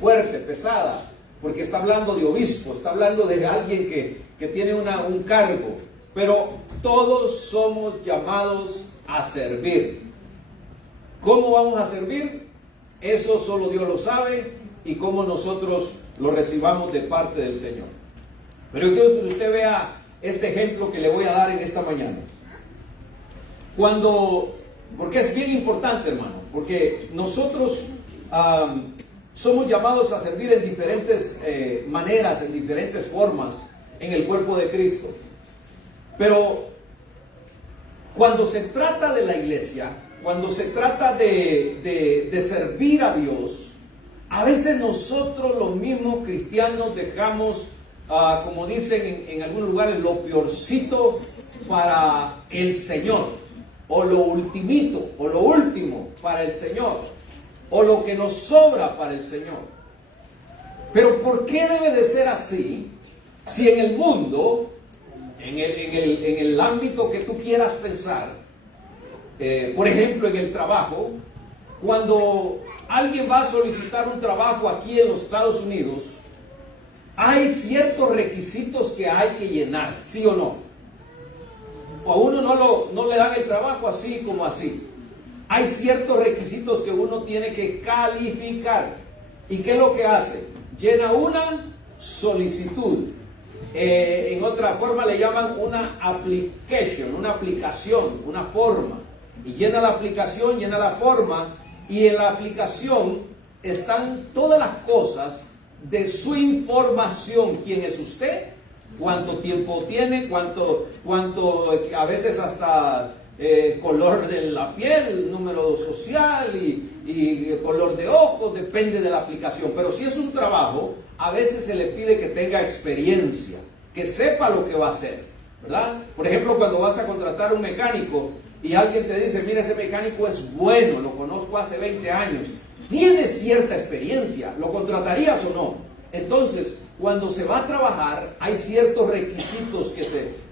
fuerte, pesada, porque está hablando de obispo, está hablando de alguien que tiene un cargo, pero todos somos llamados a servir. ¿Cómo vamos a servir? Eso solo Dios lo sabe, y cómo nosotros lo recibamos de parte del Señor. Pero yo quiero que usted vea este ejemplo que le voy a dar en esta mañana. Porque es bien importante, hermano, porque nosotros somos llamados a servir en diferentes maneras, en diferentes formas en el cuerpo de Cristo. Pero cuando se trata de la iglesia, cuando se trata de servir a Dios, a veces nosotros los mismos cristianos dejamos, como dicen en algunos lugares, lo peorcito para el Señor, o lo ultimito, o lo último para el Señor, o lo que nos sobra para el Señor. Pero ¿por qué debe de ser así si en el mundo, en el ámbito que tú quieras pensar, por ejemplo en el trabajo, cuando alguien va a solicitar un trabajo aquí en los Estados Unidos, hay ciertos requisitos que hay que llenar, ¿sí o no? O a uno no le dan el trabajo así como así. Hay ciertos requisitos que uno tiene que calificar. ¿Y qué es lo que hace? Llena una solicitud. En otra forma le llaman una application, una aplicación, una forma. Y llena la aplicación, llena la forma, y en la aplicación están todas las cosas de su información. ¿Quién es usted? ¿Cuánto tiempo tiene? ¿Cuánto a veces hasta color de la piel, número social y color de ojos? Depende de la aplicación. Pero si es un trabajo, a veces se le pide que tenga experiencia, que sepa lo que va a hacer, ¿verdad? Por ejemplo, cuando vas a contratar un mecánico y alguien te dice, mira, ese mecánico es bueno, lo conozco hace 20 años, tiene cierta experiencia, ¿lo contratarías o no? Entonces, cuando se va a trabajar, hay ciertos requisitos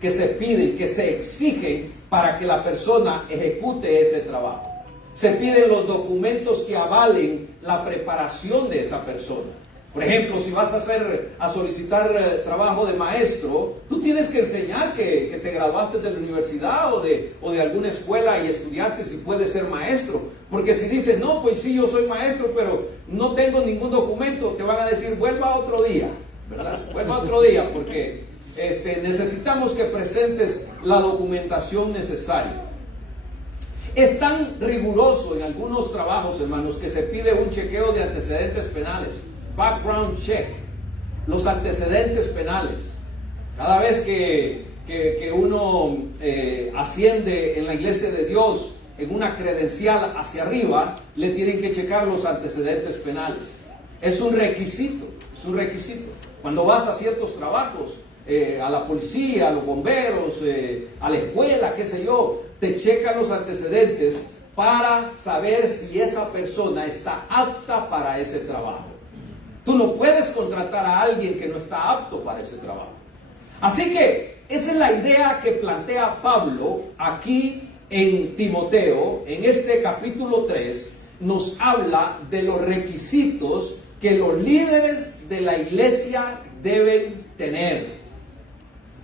que se piden, que se exigen para que la persona ejecute ese trabajo. Se piden los documentos que avalen la preparación de esa persona. Por ejemplo, si vas a solicitar trabajo de maestro, tú tienes que enseñar que te graduaste de la universidad o de alguna escuela y estudiaste si puedes ser maestro. Porque si dices, no, pues sí, yo soy maestro, pero no tengo ningún documento, te van a decir, vuelva otro día, ¿verdad? Vuelva otro día, porque necesitamos que presentes la documentación necesaria. Es tan riguroso en algunos trabajos, hermanos, que se pide un chequeo de antecedentes penales. Background check, los antecedentes penales. Cada vez que uno asciende en la iglesia de Dios en una credencial hacia arriba, le tienen que checar los antecedentes penales. Es un requisito, es un requisito. Cuando vas a ciertos trabajos, a la policía, a los bomberos, a la escuela, qué sé yo, te checan los antecedentes para saber si esa persona está apta para ese trabajo. Tú no puedes contratar a alguien que no está apto para ese trabajo. Así que esa es la idea que plantea Pablo aquí en Timoteo. En este capítulo 3 nos habla de los requisitos que los líderes de la iglesia deben tener.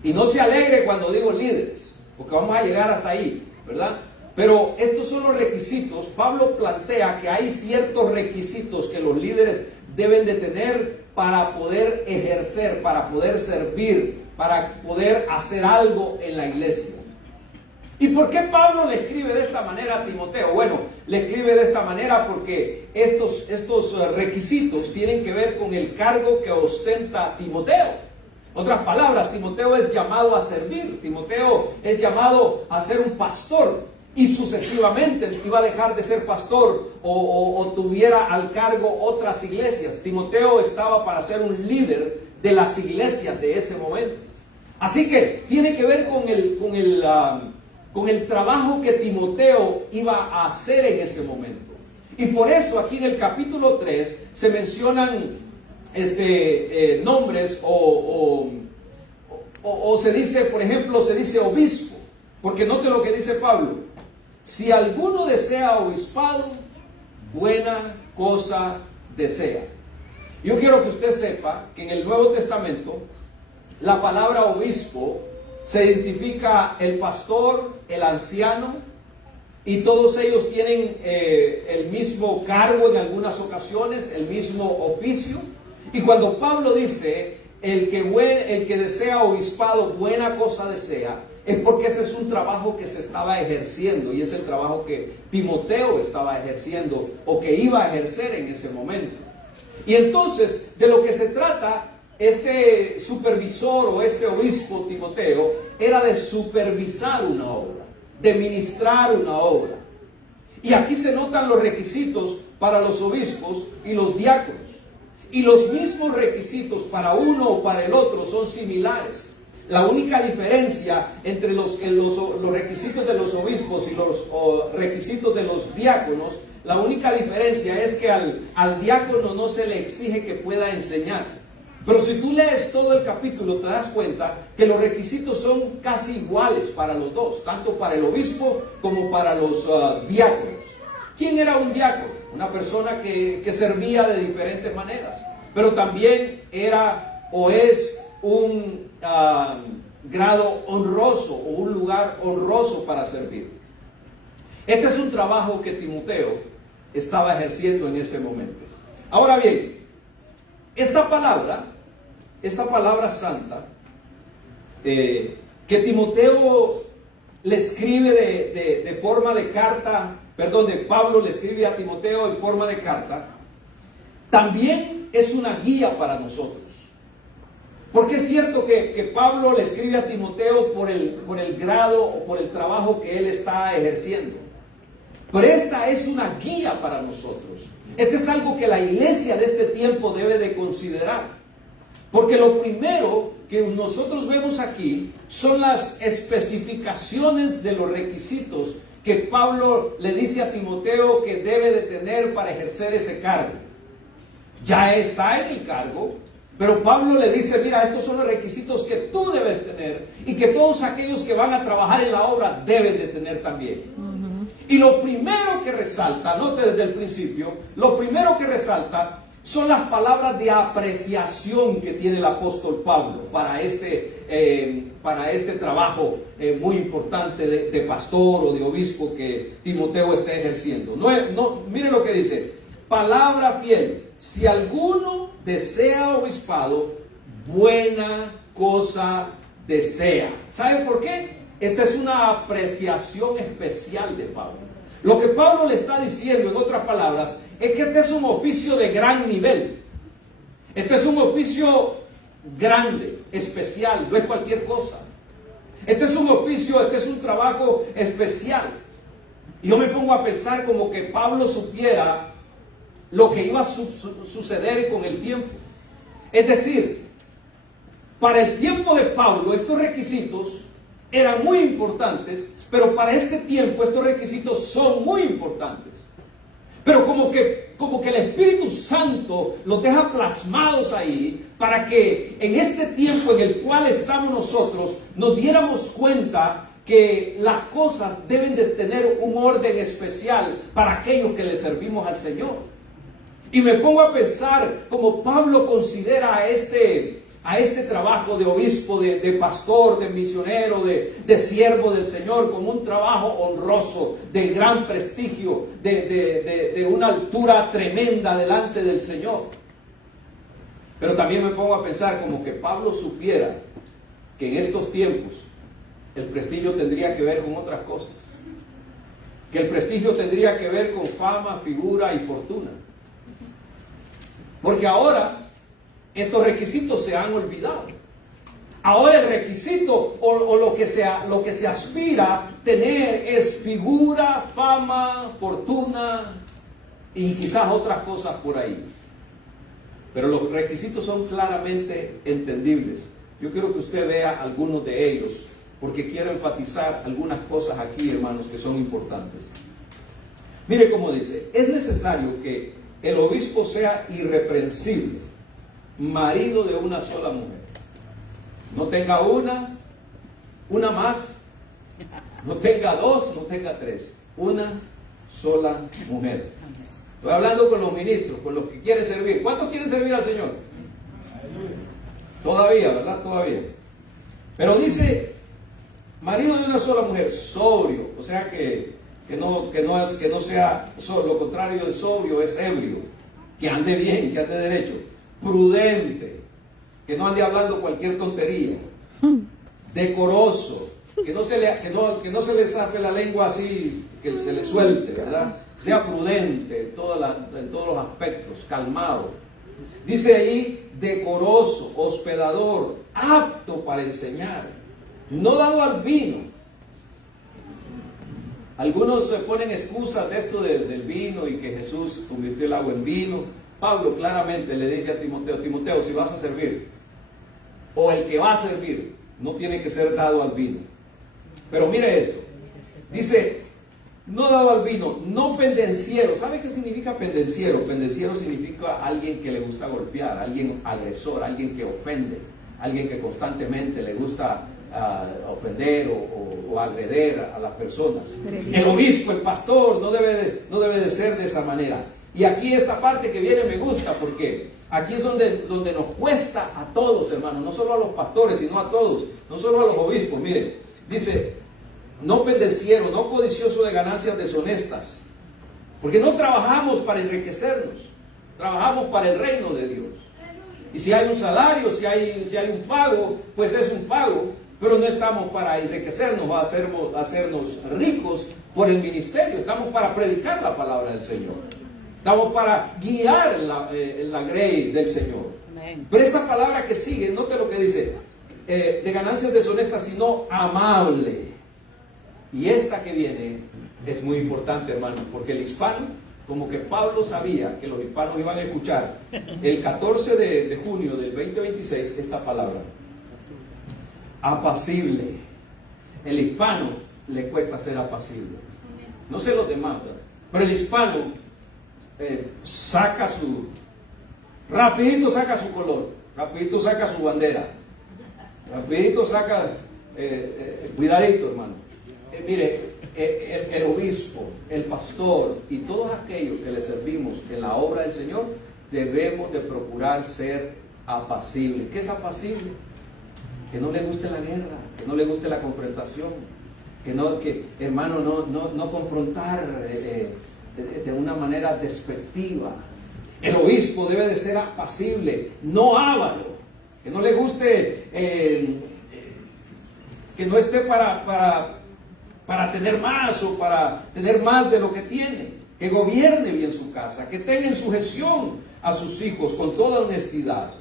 Y no se alegre cuando digo líderes, porque vamos a llegar hasta ahí, ¿verdad? Pero estos son los requisitos. Pablo plantea que hay ciertos requisitos que los líderes deben de tener para poder ejercer, para poder servir, para poder hacer algo en la iglesia. ¿Y por qué Pablo le escribe de esta manera a Timoteo? Bueno, le escribe de esta manera porque estos requisitos tienen que ver con el cargo que ostenta Timoteo. Otras palabras, Timoteo es llamado a servir, Timoteo es llamado a ser un pastor. Y sucesivamente iba a dejar de ser pastor o tuviera al cargo otras iglesias. Timoteo estaba para ser un líder de las iglesias de ese momento. Así que tiene que ver con el trabajo que Timoteo iba a hacer en ese momento. Y por eso aquí en el capítulo 3 se mencionan nombres o se dice, por ejemplo, se dice obispo. Porque note lo que dice Pablo. Si alguno desea obispado, buena cosa desea. Yo quiero que usted sepa que en el Nuevo Testamento la palabra obispo se identifica el pastor, el anciano, y todos ellos tienen el mismo cargo en algunas ocasiones, el mismo oficio. Y cuando Pablo dice, el que desea obispado, buena cosa desea, es porque ese es un trabajo que se estaba ejerciendo, y es el trabajo que Timoteo estaba ejerciendo, o que iba a ejercer en ese momento. Y entonces, de lo que se trata, este supervisor o este obispo Timoteo, era de supervisar una obra, de ministrar una obra. Y aquí se notan los requisitos para los obispos y los diáconos. Y los mismos requisitos para uno o para el otro son similares. La única diferencia entre los requisitos de los obispos y los requisitos de los diáconos, la única diferencia es que al diácono no se le exige que pueda enseñar. Pero si tú lees todo el capítulo, te das cuenta que los requisitos son casi iguales para los dos, tanto para el obispo como para los diáconos. ¿Quién era un diácono? Una persona que servía de diferentes maneras, pero también era o es un grado honroso o un lugar honroso para servir. Este es un trabajo que Timoteo estaba ejerciendo en ese momento. Ahora bien, esta palabra santa, que Timoteo le escribe de forma de carta, Pablo le escribe a Timoteo en forma de carta, también es una guía para nosotros. Porque es cierto que Pablo le escribe a Timoteo por el grado o por el trabajo que él está ejerciendo. Pero esta es una guía para nosotros. Este es algo que la iglesia de este tiempo debe de considerar. Porque lo primero que nosotros vemos aquí son las especificaciones de los requisitos que Pablo le dice a Timoteo que debe de tener para ejercer ese cargo. Ya está en el cargo, pero Pablo le dice, mira, estos son los requisitos que tú debes tener y que todos aquellos que van a trabajar en la obra deben de tener también. Y lo primero que resalta, note desde el principio, lo primero que resalta son las palabras de apreciación que tiene el apóstol Pablo para este trabajo muy importante de pastor o de obispo que Timoteo está ejerciendo. Mire lo que dice, palabra fiel, si alguno desea obispado, buena cosa desea. ¿Sabe por qué? Esta es una apreciación especial de Pablo. Lo que Pablo le está diciendo, en otras palabras, es que este es un oficio de gran nivel. Este es un oficio grande, especial, no es cualquier cosa. Este es un oficio, este es un trabajo especial. Y yo me pongo a pensar como que Pablo supiera lo que iba a suceder con el tiempo. Es decir, para el tiempo de Pablo estos requisitos eran muy importantes, pero para este tiempo estos requisitos son muy importantes. Pero como que el Espíritu Santo los deja plasmados ahí para que en este tiempo en el cual estamos nosotros nos diéramos cuenta que las cosas deben de tener un orden especial para aquellos que le servimos al Señor. Y me pongo a pensar como Pablo considera a este trabajo de obispo, de pastor, de misionero, de siervo del Señor, como un trabajo honroso, de gran prestigio, de una altura tremenda delante del Señor. Pero también me pongo a pensar como que Pablo supiera que en estos tiempos el prestigio tendría que ver con otras cosas. Que el prestigio tendría que ver con fama, figura y fortuna. Porque ahora estos requisitos se han olvidado. Ahora el requisito o lo que se aspira a tener es figura, fama, fortuna y quizás otras cosas por ahí. Pero los requisitos son claramente entendibles. Yo quiero que usted vea algunos de ellos, porque quiero enfatizar algunas cosas aquí, hermanos, que son importantes. Mire cómo dice, es necesario que el obispo sea irreprensible, marido de una sola mujer. No tenga una más, no tenga dos, no tenga tres. Una sola mujer. Estoy hablando con los ministros, con los que quieren servir. ¿Cuántos quieren servir al Señor? Todavía, ¿verdad? Todavía. Pero dice, marido de una sola mujer, sobrio. O sea que no sea lo contrario de sobrio, es ebrio. Que ande bien, que ande derecho. Prudente. Que no ande hablando cualquier tontería. Decoroso. Que no se le zafe la lengua así, que se le suelte, ¿verdad? Sea prudente en todos los aspectos, calmado. Dice ahí, decoroso, hospedador, apto para enseñar, no dado al vino. Algunos se ponen excusas de esto del vino y que Jesús convirtió el agua en vino. Pablo claramente le dice a Timoteo, si vas a servir, o el que va a servir, no tiene que ser dado al vino. Pero mire esto, dice, no dado al vino, no pendenciero. ¿Sabe qué significa pendenciero? Pendenciero significa alguien que le gusta golpear, alguien agresor, alguien que ofende, alguien que constantemente le gusta ofender o agreder a las personas. El obispo, el pastor, no debe de ser de esa manera. Y aquí esta parte que viene me gusta, porque aquí es donde nos cuesta a todos, hermanos, no solo a los pastores, sino a todos, no solo a los obispos. Miren, dice, no pendenciero, no codicioso de ganancias deshonestas, porque no trabajamos para enriquecernos, trabajamos para el reino de Dios. Y si hay un salario, si hay un pago, pues es un pago, pero no estamos para enriquecernos, va a hacernos ricos por el ministerio, estamos para predicar la palabra del Señor, estamos para guiar la grey del Señor. Amén. Pero esta palabra que sigue, note lo que dice, de ganancias deshonestas, sino amable. Y esta que viene es muy importante, hermano, porque el hispano, como que Pablo sabía que los hispanos iban a escuchar el 14 de junio del 2026 esta palabra. Apacible. El hispano le cuesta ser apacible. No sé los demás, ¿verdad? Pero el hispano rapidito saca su color, rapidito saca su bandera, rapidito saca, cuidadito, hermano. Mire, el obispo, el pastor y todos aquellos que le servimos en la obra del Señor, debemos de procurar ser apacibles. ¿Qué es apacible? Que no le guste la guerra, que no le guste la confrontación, hermano, no confrontar de una manera despectiva. El obispo debe de ser apacible, no avaro, que no le guste, que no esté para tener más o para tener más de lo que tiene, que gobierne bien su casa, que tenga en sujeción a sus hijos con toda honestidad.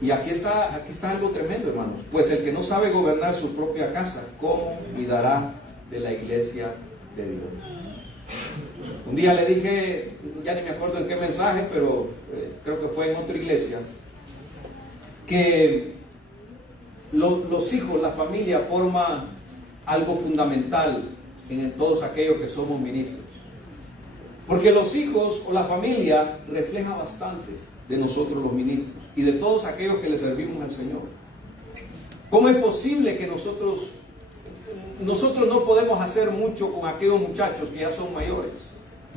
Y aquí está algo tremendo, hermanos. Pues el que no sabe gobernar su propia casa, ¿cómo cuidará de la iglesia de Dios? Un día le dije, ya ni me acuerdo en qué mensaje, pero creo que fue en otra iglesia, que los hijos, la familia forma algo fundamental en todos aquellos que somos ministros. Porque los hijos o la familia refleja bastante de nosotros los ministros y de todos aquellos que le servimos al Señor. ¿Cómo es posible que nosotros no podemos hacer mucho con aquellos muchachos que ya son mayores?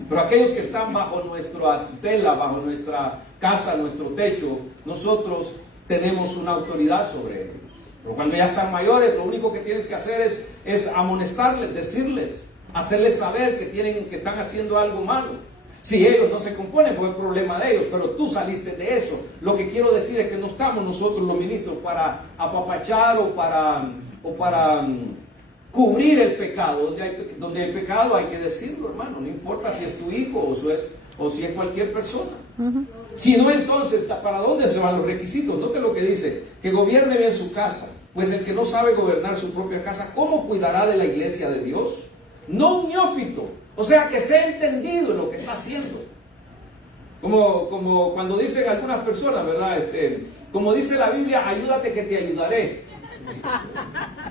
Pero aquellos que están bajo nuestra tutela, bajo nuestra casa, nuestro techo, nosotros tenemos una autoridad sobre ellos. Pero cuando ya están mayores, lo único que tienes que hacer es amonestarles, decirles, hacerles saber que están haciendo algo malo. Si ellos no se componen, pues es problema de ellos, pero tú saliste de eso. Lo que quiero decir es que no estamos nosotros los ministros para apapachar o para cubrir el pecado. Donde hay pecado hay que decirlo, hermano. No importa si es tu hijo o si es cualquier persona. Si no, entonces, ¿para dónde se van los requisitos? Note lo que dice, que gobierne bien su casa. Pues el que no sabe gobernar su propia casa, ¿cómo cuidará de la iglesia de Dios? No un neófito, o sea, que sea entendido en lo que está haciendo. Como cuando dicen algunas personas, ¿verdad? Como dice la Biblia, ayúdate que te ayudaré.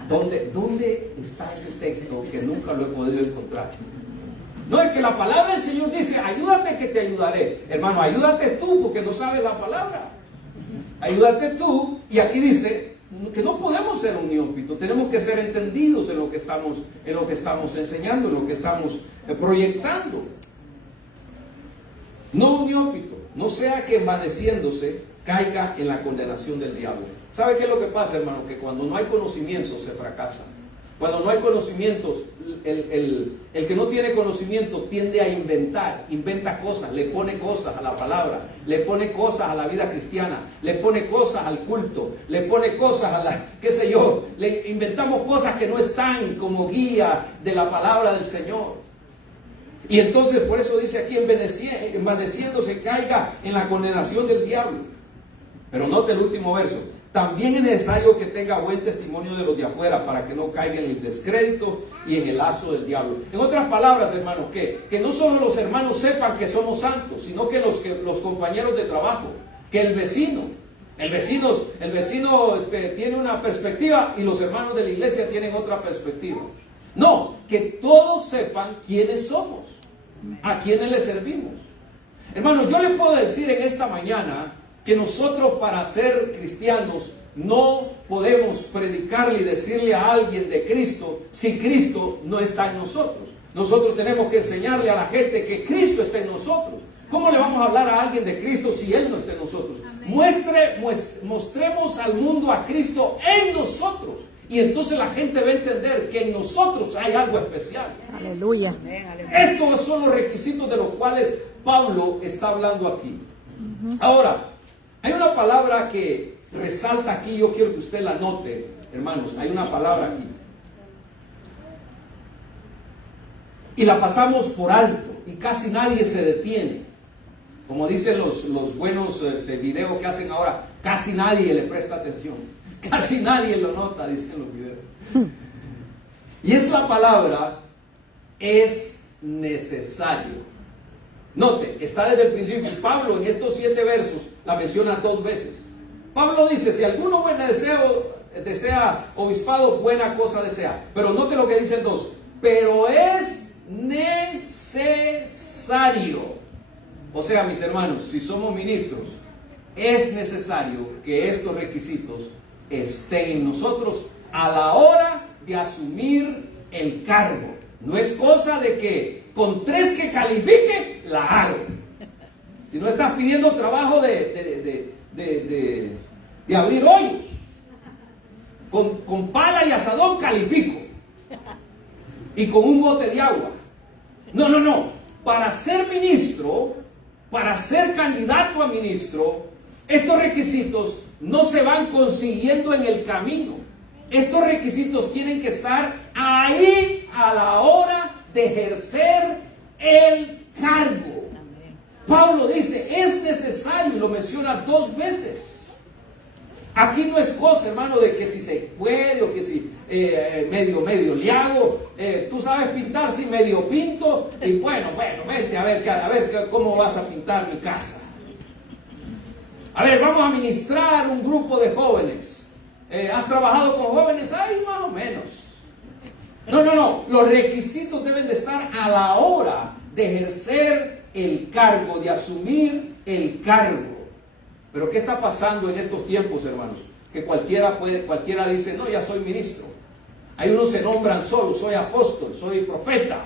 ¿Dónde está ese texto que nunca lo he podido encontrar? No, es que la palabra del Señor dice, ayúdate que te ayudaré. Hermano, ayúdate tú porque no sabes la palabra. Ayúdate tú, y aquí dice que no podemos ser un neófito, tenemos que ser entendidos en lo que estamos enseñando, en lo que estamos proyectando. No un neófito, no sea que envaneciéndose caiga en la condenación del diablo. ¿Sabe qué es lo que pasa, hermano? Que cuando no hay conocimiento se fracasa. Cuando no hay conocimientos, el que no tiene conocimiento tiende a inventa cosas, le pone cosas a la palabra, le pone cosas a la vida cristiana, le pone cosas al culto, le pone cosas a la, qué sé yo, le inventamos cosas que no están como guía de la palabra del Señor. Y entonces por eso dice aquí, envaneciéndose caiga en la condenación del diablo. Pero note el último verso. También es necesario que tenga buen testimonio de los de afuera para que no caiga en el descrédito y en el lazo del diablo. En otras palabras, hermanos, que no solo los hermanos sepan que somos santos, sino que los compañeros de trabajo, que el vecino tiene una perspectiva y los hermanos de la iglesia tienen otra perspectiva. No, que todos sepan quiénes somos, a quiénes le servimos. Hermanos, yo les puedo decir en esta mañana que nosotros, para ser cristianos, no podemos predicarle y decirle a alguien de Cristo si Cristo no está en nosotros. Nosotros tenemos que enseñarle a la gente que Cristo está en nosotros. ¿Cómo le vamos a hablar a alguien de Cristo si Él no está en nosotros? Mostremos al mundo a Cristo en nosotros. Y entonces la gente va a entender que en nosotros hay algo especial. Aleluya. Estos son los requisitos de los cuales Pablo está hablando aquí. Ahora, hay una palabra que resalta aquí, yo quiero que usted la note, hermanos. Hay una palabra aquí. Y la pasamos por alto y casi nadie se detiene. Como dicen los buenos videos que hacen ahora, casi nadie le presta atención. Casi nadie lo nota, dicen los videos. Y es la palabra, es necesario. Note, está desde el principio. Pablo en estos 7 versos la menciona 2 veces. Pablo dice, si alguno desea obispado, buena cosa desea. Pero note lo que dicen 2. Pero es necesario. O sea, mis hermanos, si somos ministros, es necesario que estos requisitos estén en nosotros a la hora de asumir el cargo. No es cosa de que con 3 que califique, la hago. Si no estás pidiendo trabajo de abrir hoyos, con pala y asadón califico. Y con un bote de agua. No. Para ser ministro, para ser candidato a ministro, estos requisitos no se van consiguiendo en el camino. Estos requisitos tienen que estar ahí a la hora de ejercer el cargo. Pablo dice, es necesario, y lo menciona 2 veces. Aquí no es cosa, hermano, de que si se puede o que si medio le hago. Tú sabes pintar, si medio pinto. Y bueno, vente a ver cómo vas a pintar mi casa. A ver, vamos a ministrar un grupo de jóvenes. ¿Has trabajado con jóvenes? Ay, más o menos. No. Los requisitos deben de estar a la hora de ejercer el cargo, de asumir el cargo. Pero ¿qué está pasando en estos tiempos, hermanos? Que cualquiera dice, no, ya soy ministro. Hay unos se nombran solos, soy apóstol, soy profeta.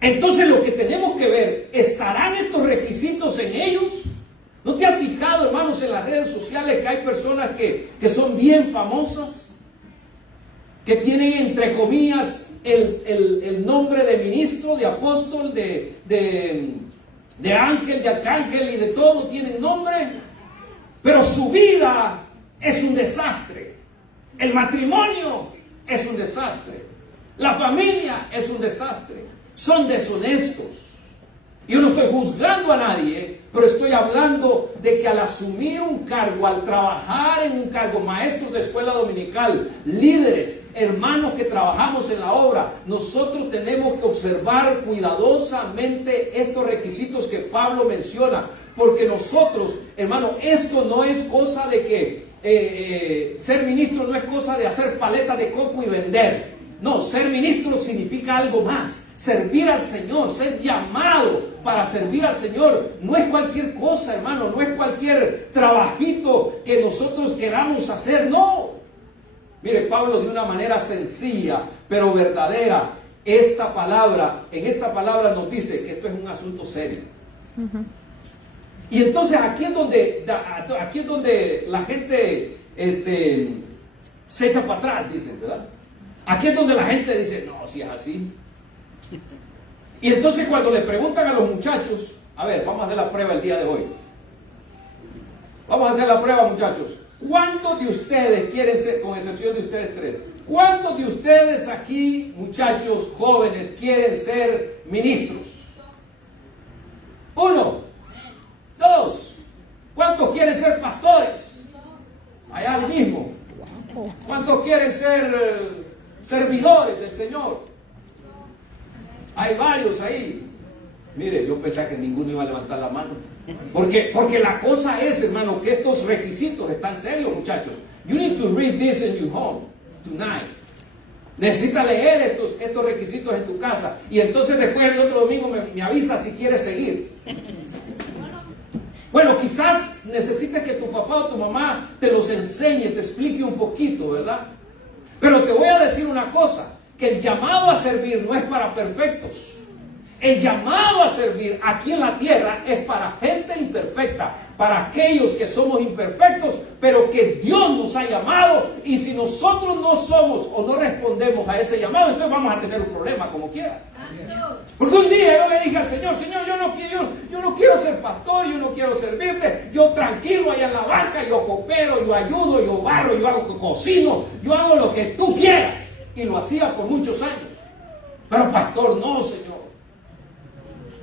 Entonces lo que tenemos que ver, ¿estarán estos requisitos en ellos? ¿No te has fijado, hermanos, en las redes sociales que hay personas que son bien famosas? Que tienen, entre comillas, el nombre de ministro, de apóstol, de ángel, de arcángel y de todo, tienen nombre. Pero su vida es un desastre. El matrimonio es un desastre. La familia es un desastre. Son deshonestos. Yo no estoy juzgando a nadie, pero estoy hablando de que al asumir un cargo, al trabajar en un cargo, maestros de escuela dominical, líderes, hermanos que trabajamos en la obra, nosotros tenemos que observar cuidadosamente estos requisitos que Pablo menciona, porque nosotros, hermano, esto no es cosa de que ser ministro no es cosa de hacer paleta de coco y vender. No, ser ministro significa algo más. Servir al Señor, ser llamado para servir al Señor, no es cualquier cosa, hermano, no es cualquier trabajito que nosotros queramos hacer, no. Mire, Pablo de una manera sencilla, pero verdadera, en esta palabra nos dice que esto es un asunto serio. Y entonces aquí es donde la gente se echa para atrás, dicen, ¿verdad? Aquí es donde la gente dice, no, si es así. Y entonces cuando le preguntan a los muchachos, a ver, vamos a hacer la prueba el día de hoy. Vamos a hacer la prueba, muchachos. ¿Cuántos de ustedes quieren ser, con excepción de ustedes tres, cuántos de ustedes aquí, muchachos jóvenes, quieren ser ministros? 1, 2. ¿Cuántos quieren ser pastores? Allá al mismo. ¿Cuántos quieren ser servidores del Señor? Hay varios ahí. Mire, yo pensaba que ninguno iba a levantar la mano. Porque la cosa es, hermano, que estos requisitos están serios, muchachos. You need to read this in your home tonight. Necesitas leer estos requisitos en tu casa. Y entonces después el otro domingo me avisa si quieres seguir. Bueno, quizás necesites que tu papá o tu mamá te los enseñe, te explique un poquito, ¿verdad? Pero te voy a decir una cosa, que el llamado a servir no es para perfectos. El llamado a servir aquí en la tierra es para gente imperfecta, para aquellos que somos imperfectos, pero que Dios nos ha llamado, y si nosotros no somos o no respondemos a ese llamado, entonces vamos a tener un problema como quiera. Porque un día yo le dije al Señor, Señor, yo no quiero ser pastor, yo no quiero servirte, yo tranquilo allá en la banca, yo coopero, yo ayudo, yo barro, yo hago cocino, yo hago lo que tú quieras. Y lo hacía por muchos años. Pero pastor, no, Señor.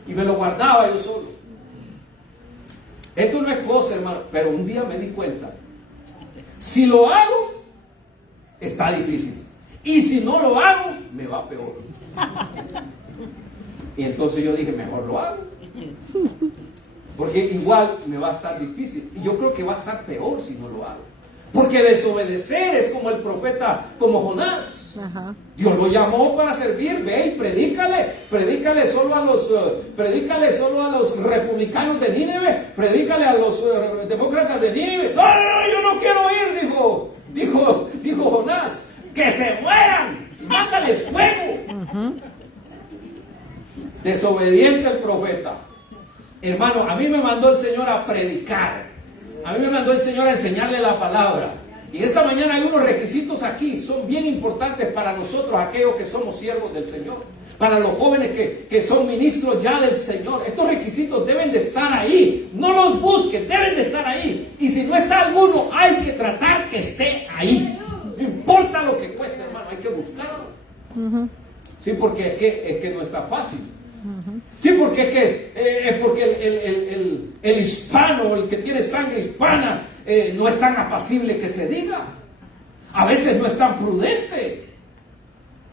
Y me lo guardaba yo solo. Esto no es cosa, hermano, pero un día me di cuenta. Si lo hago, está difícil. Y si no lo hago, me va peor. Y entonces yo dije, mejor lo hago. Porque igual me va a estar difícil. Y yo creo que va a estar peor si no lo hago. Porque desobedecer es como el profeta, como Jonás. Ajá. Dios lo llamó para servir, ve y predícale solo a los republicanos de Nínive, predícale a los demócratas de Nínive. No, yo no quiero ir, dijo Jonás, que se mueran, mándales fuego. Uh-huh. Desobediente el profeta. Hermano, a mí me mandó el Señor a predicar, a mí me mandó el Señor a enseñarle la palabra. Y esta mañana hay unos requisitos aquí, son bien importantes para nosotros, aquellos que somos siervos del Señor, para los jóvenes que son ministros ya del Señor. Estos requisitos deben de estar ahí, no los busques, deben de estar ahí. Y si no está alguno, hay que tratar que esté ahí. No importa lo que cueste, hermano, hay que buscarlo. Uh-huh. Sí, porque es que no está fácil. Uh-huh. Sí, porque el hispano, el que tiene sangre hispana, no es tan apacible que se diga. A veces no es tan prudente.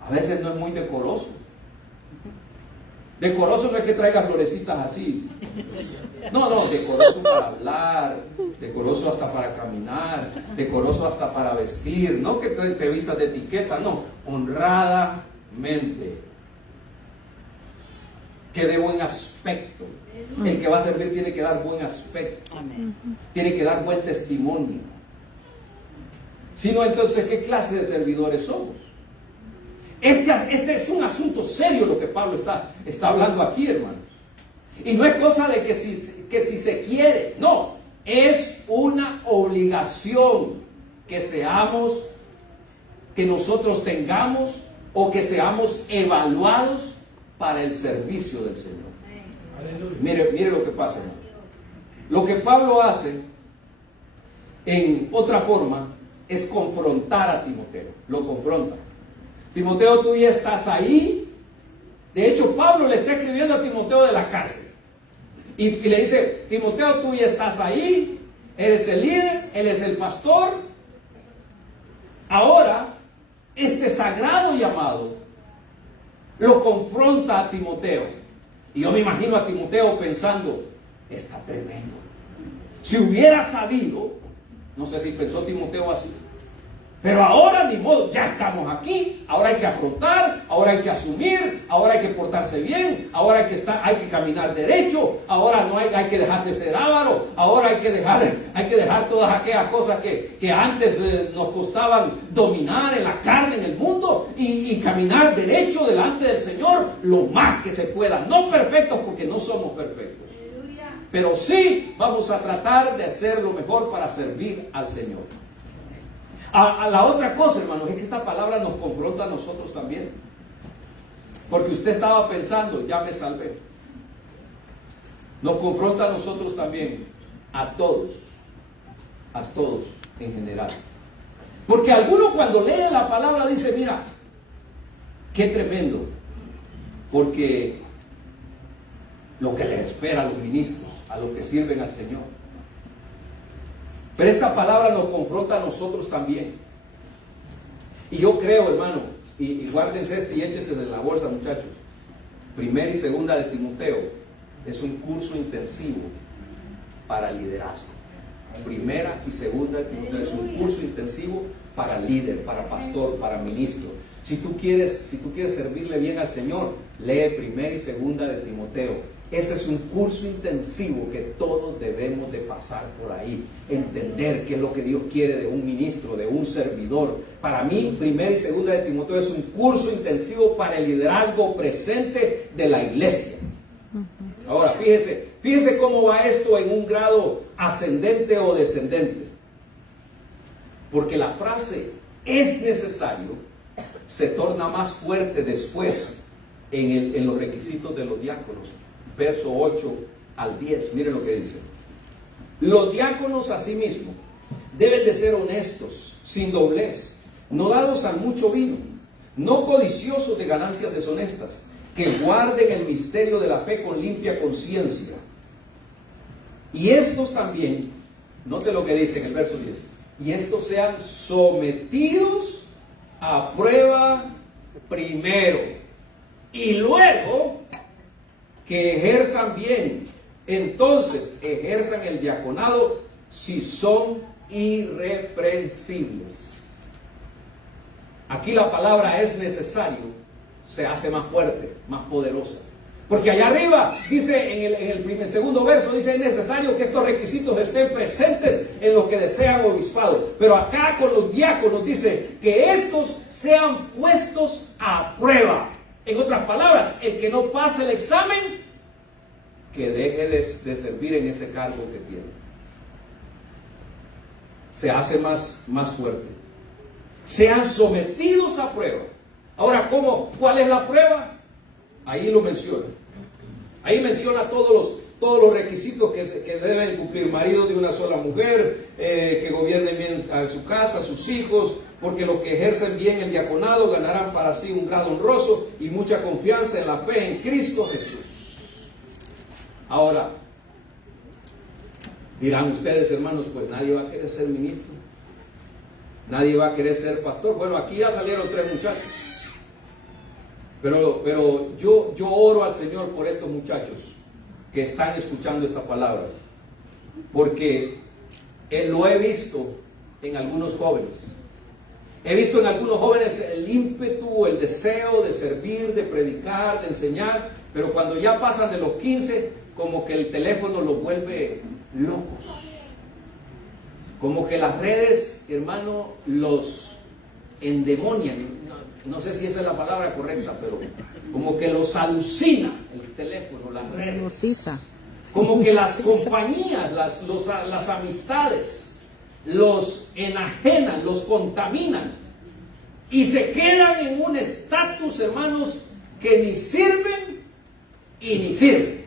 A veces no es muy decoroso. Decoroso no es que traiga florecitas así. No, decoroso para hablar, decoroso hasta para caminar, decoroso hasta para vestir. No que te vistas de etiqueta, no, honradamente. Que dé buen aspecto. El que va a servir tiene que dar buen aspecto. Amén. Tiene que dar buen testimonio. Si no, entonces, ¿qué clase de servidores somos? Este es un asunto serio lo que Pablo está hablando aquí, hermanos. Y no es cosa de que si se quiere, no. Es una obligación que nosotros tengamos o que seamos evaluados para el servicio del Señor. Mire lo que pasa, hermano. Lo que Pablo hace en otra forma es confrontar a Timoteo. Lo confronta. Timoteo, tú ya estás ahí. De hecho, Pablo le está escribiendo a Timoteo de la cárcel. Y le dice, Timoteo, tú ya estás ahí. Eres el líder, él es el pastor. Ahora, este sagrado llamado lo confronta a Timoteo. Y yo me imagino a Timoteo pensando, está tremendo. Si hubiera sabido, no sé si pensó Timoteo así, pero ahora ni modo, ya estamos aquí, ahora hay que afrontar, ahora hay que asumir, ahora hay que portarse bien, ahora hay que caminar derecho, ahora no hay que dejar de ser avaro, ahora hay que dejar todas aquellas cosas que antes nos costaban dominar en la carne, en el mundo, y caminar derecho delante del Señor lo más que se pueda, no perfectos porque no somos perfectos. Pero sí vamos a tratar de hacer lo mejor para servir al Señor. A la otra cosa, hermanos, es que esta palabra nos confronta a nosotros también. Porque usted estaba pensando, ya me salvé. Nos confronta a nosotros también, a todos en general. Porque alguno cuando lee la palabra dice, mira, qué tremendo, porque lo que les espera a los ministros, a los que sirven al Señor. Pero esta palabra nos confronta a nosotros también. Y yo creo, hermano, y guárdense y échense en la bolsa, muchachos. Primera y segunda de Timoteo es un curso intensivo para liderazgo. Primera y segunda de Timoteo es un curso intensivo para líder, para pastor, para ministro. Si tú quieres servirle bien al Señor, lee primera y segunda de Timoteo. Ese es un curso intensivo que todos debemos de pasar por ahí. Entender qué es lo que Dios quiere de un ministro, de un servidor. Para mí, primera y segunda de Timoteo es un curso intensivo para el liderazgo presente de la iglesia. Ahora, fíjese cómo va esto en un grado ascendente o descendente. Porque la frase es necesario se torna más fuerte después en los requisitos de los diáconos. Verso 8 al 10, miren lo que dice. Los diáconos asimismo deben de ser honestos, sin doblez, no dados a mucho vino, no codiciosos de ganancias deshonestas, que guarden el misterio de la fe con limpia conciencia. Y estos también, note lo que dice en el verso 10, y estos sean sometidos a prueba primero, y luego que ejerzan bien. Entonces ejerzan el diaconado si son irreprensibles. Aquí la palabra es necesario se hace más fuerte, más poderosa. Porque allá arriba dice en el segundo verso, dice es necesario que estos requisitos estén presentes en los que desean obispado. Pero acá con los diáconos dice que estos sean puestos a prueba. En otras palabras, el que no pase el examen, que deje de servir en ese cargo que tiene. Se hace más fuerte. Sean sometidos a prueba. Ahora, ¿cuál es la prueba? Ahí lo menciona. Ahí menciona todos los requisitos que deben cumplir maridos de una sola mujer, que gobiernen bien a su casa, a sus hijos, porque los que ejercen bien el diaconado ganarán para sí un grado honroso y mucha confianza en la fe en Cristo Jesús. Ahora, dirán ustedes, hermanos, pues nadie va a querer ser ministro, nadie va a querer ser pastor. Bueno, aquí ya salieron 3 muchachos. Pero yo oro al Señor por estos muchachos que están escuchando esta palabra, porque lo he visto en algunos jóvenes. He visto en algunos jóvenes el ímpetu, el deseo de servir, de predicar, de enseñar, pero cuando ya pasan de los 15, como que el teléfono los vuelve locos. Como que las redes, hermano, los endemonian. No sé si esa es la palabra correcta, pero como que los alucina el teléfono, las redes. Como que las compañías, las amistades, los enajenan, los contaminan. Y se quedan en un estatus, hermanos, que ni sirven y ni sirven.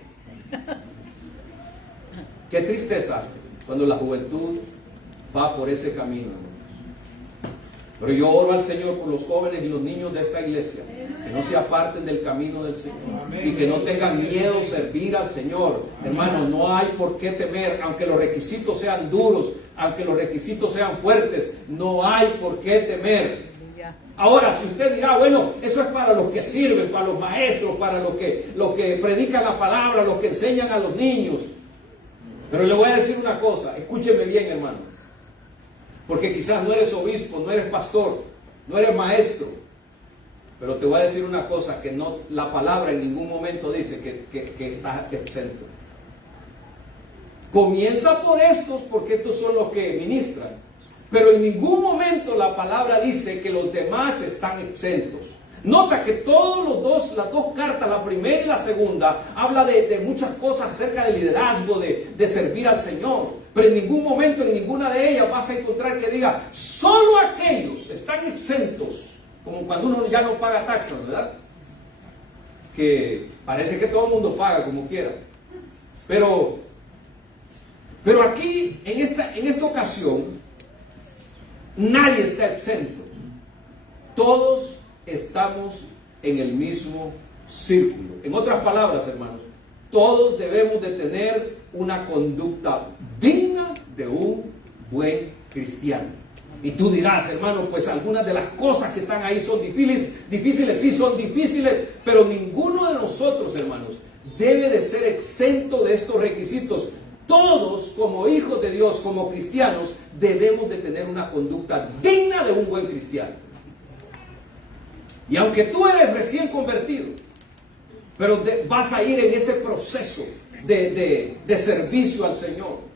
Qué tristeza cuando la juventud va por ese camino, hermanos. Pero yo oro al Señor por los jóvenes y los niños de esta iglesia, que no se aparten del camino del Señor y que no tengan miedo servir al Señor. Hermanos, no hay por qué temer, aunque los requisitos sean duros, aunque los requisitos sean fuertes, no hay por qué temer. Ahora, si usted dirá, bueno, eso es para los que sirven, para los maestros, para los que predican la palabra, los que enseñan a los niños. Pero le voy a decir una cosa, escúcheme bien, hermano. Porque quizás no eres obispo, no eres pastor, no eres maestro. Pero te voy a decir una cosa, que no, la palabra en ningún momento dice que estás exento. Comienza por estos, porque estos son los que ministran. Pero en ningún momento la palabra dice que los demás están exentos. Nota que las dos cartas, la primera y la segunda, habla de muchas cosas acerca del liderazgo, de servir al Señor. Pero en ningún momento, en ninguna de ellas vas a encontrar que diga, solo aquellos están exentos, como cuando uno ya no paga taxas, ¿verdad? Que parece que todo el mundo paga como quiera. Pero aquí, en esta ocasión, nadie está exento. Todos estamos en el mismo círculo. En otras palabras, hermanos, todos debemos de tener una conducta digna de un buen cristiano. Y tú dirás, hermano, pues algunas de las cosas que están ahí son difíciles, sí son difíciles, pero ninguno de nosotros, hermanos, debe de ser exento de estos requisitos. Todos, como hijos de Dios, como cristianos, debemos de tener una conducta digna de un buen cristiano. Y aunque tú eres recién convertido, pero vas a ir en ese proceso de servicio al Señor.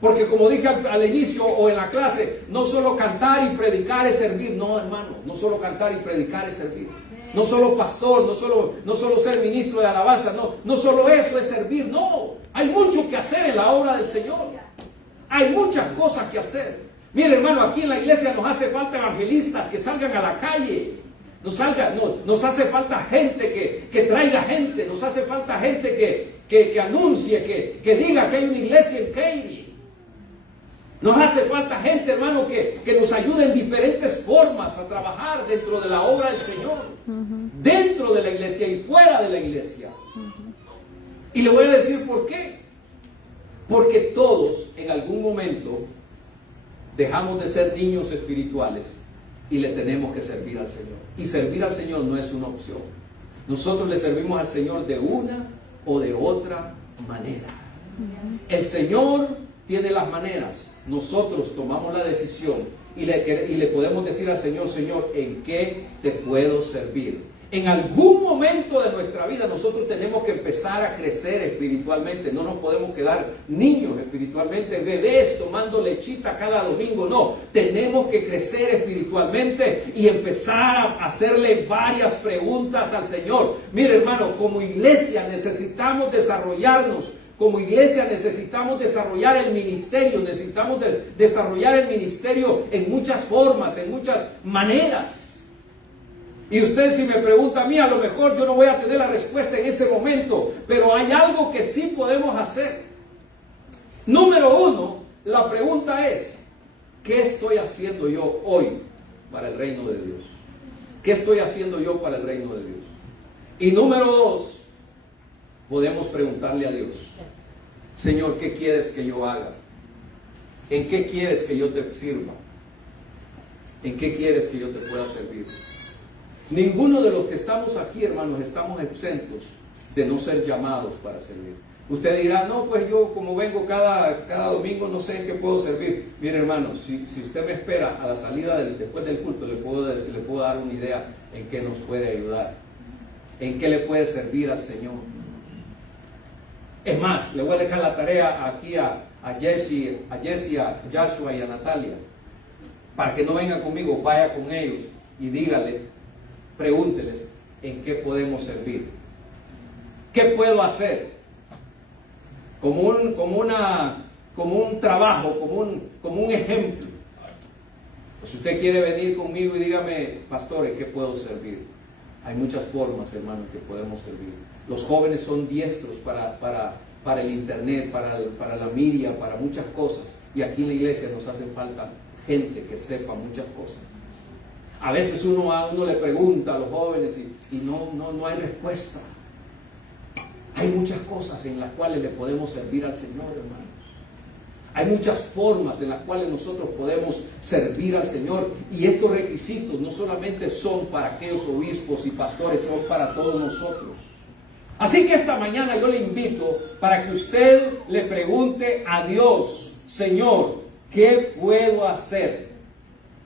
Porque como dije al inicio o en la clase, no solo cantar y predicar es servir. No, hermano, no solo cantar y predicar es servir. No solo pastor, no solo ser ministro de alabanza, no solo eso es servir. No, hay mucho que hacer en la obra del Señor. Hay muchas cosas que hacer. Mire, hermano, aquí en la iglesia nos hace falta evangelistas que salgan a la calle. Nos hace falta gente que traiga gente. Nos hace falta gente que anuncie, que diga que hay una iglesia en Katy. Nos hace falta gente, hermano, que nos ayude en diferentes formas a trabajar dentro de la obra del Señor. Dentro de la iglesia y fuera de la iglesia. Y le voy a decir por qué. Porque todos en algún momento dejamos de ser niños espirituales y le tenemos que servir al Señor. Y servir al Señor no es una opción. Nosotros le servimos al Señor de una o de otra manera. El Señor tiene las maneras. Nosotros tomamos la decisión y le podemos decir al Señor, Señor, ¿en qué te puedo servir? En algún momento de nuestra vida nosotros tenemos que empezar a crecer espiritualmente. No nos podemos quedar niños espiritualmente, bebés tomando lechita cada domingo. No, tenemos que crecer espiritualmente y empezar a hacerle varias preguntas al Señor. Mire, hermano, como iglesia necesitamos desarrollarnos. Como iglesia necesitamos desarrollar el ministerio. Necesitamos desarrollar el ministerio en muchas formas, en muchas maneras. Y usted, si me pregunta a mí, a lo mejor yo no voy a tener la respuesta en ese momento, pero hay algo que sí podemos hacer. Número uno, la pregunta es, ¿qué estoy haciendo yo hoy para el reino de Dios? ¿Qué estoy haciendo yo para el reino de Dios? Y número dos, podemos preguntarle a Dios, Señor, ¿qué quieres que yo haga? ¿En qué quieres que yo te sirva? ¿En qué quieres que yo te pueda servir? Ninguno de los que estamos aquí, hermanos, estamos exentos de no ser llamados para servir. Usted dirá, no, pues yo como vengo cada domingo no sé en qué puedo servir. Mire, hermano, si usted me espera a la salida después del culto, le puedo dar una idea en qué nos puede ayudar, en qué le puede servir al Señor. Es más, le voy a dejar la tarea aquí a Jessie, a Joshua y a Natalia, para que no vengan conmigo, vaya con ellos y dígale, pregúnteles en qué podemos servir. ¿Qué puedo hacer? Como un trabajo, como un ejemplo. Pues si usted quiere venir conmigo y dígame, pastor, ¿en qué puedo servir? Hay muchas formas, hermanos, que podemos servir. Los jóvenes son diestros para el internet, para la media, para muchas cosas. Y aquí en la iglesia nos hace falta gente que sepa muchas cosas. A veces uno le pregunta a los jóvenes y no hay respuesta. Hay muchas cosas en las cuales le podemos servir al Señor, hermanos. Hay muchas formas en las cuales nosotros podemos servir al Señor. Y estos requisitos no solamente son para aquellos obispos y pastores, son para todos nosotros. Así que esta mañana yo le invito para que usted le pregunte a Dios, Señor, ¿qué puedo hacer?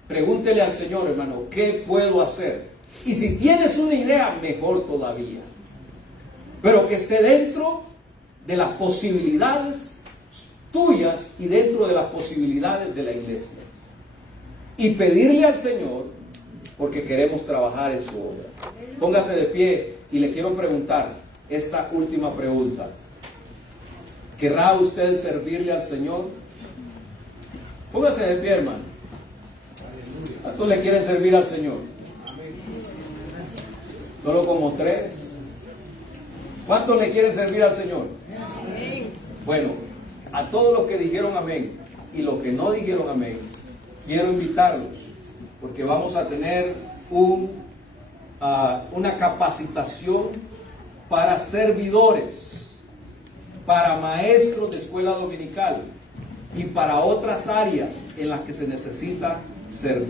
Pregúntele al Señor, hermano, ¿qué puedo hacer? Y si tienes una idea, mejor todavía. Pero que esté dentro de las posibilidades tuyas y dentro de las posibilidades de la iglesia. Y pedirle al Señor porque queremos trabajar en su obra. Póngase de pie y le quiero preguntar esta última pregunta. ¿Querrá usted servirle al Señor? Póngase de pie, hermano. ¿Cuántos le quieren servir al Señor? Solo como 3. ¿Cuántos le quieren servir al Señor? Bueno, a todos los que dijeron amén y los que no dijeron amén, quiero invitarlos, porque vamos a tener una capacitación para servidores, para maestros de escuela dominical y para otras áreas en las que se necesita servir.